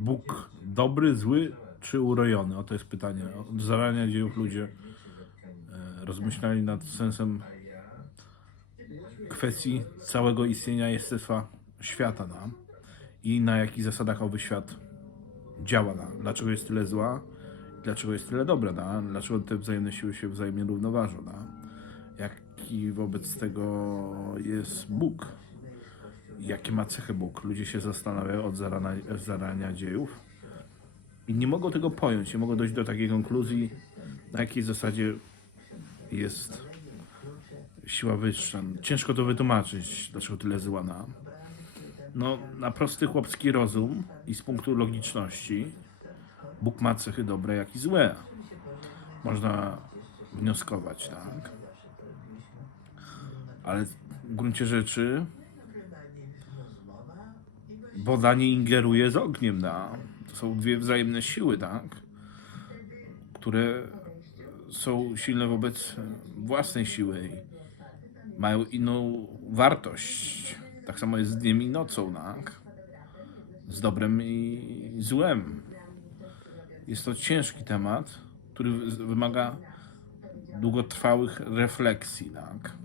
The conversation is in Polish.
Bóg dobry, zły czy urojony? O to jest pytanie. Od zarania dziejów ludzie e, rozmyślali nad sensem kwestii całego istnienia jestestwa świata no? i na jakich zasadach owy świat działa. No? Dlaczego jest tyle zła? Dlaczego jest tyle dobra? No? Dlaczego te wzajemne siły się wzajemnie równoważą? No? Jaki wobec tego jest Bóg? Jakie ma cechy Bóg? Ludzie się zastanawiają od zarania, zarania dziejów i nie mogą tego pojąć, nie mogą dojść do takiej konkluzji, na jakiej zasadzie jest siła wyższa. Ciężko to wytłumaczyć, dlaczego tyle zła na. No, na prosty chłopski rozum i z punktu logiczności Bóg ma cechy dobre, jak i złe. Można wnioskować, tak? Ale w gruncie rzeczy woda nie ingeruje z ogniem, na. To są dwie wzajemne siły, tak? Które są silne wobec własnej siły i mają inną wartość. Tak samo jest z dniem i nocą, tak? Z dobrem i złem. Jest to ciężki temat, który wymaga długotrwałych refleksji, tak?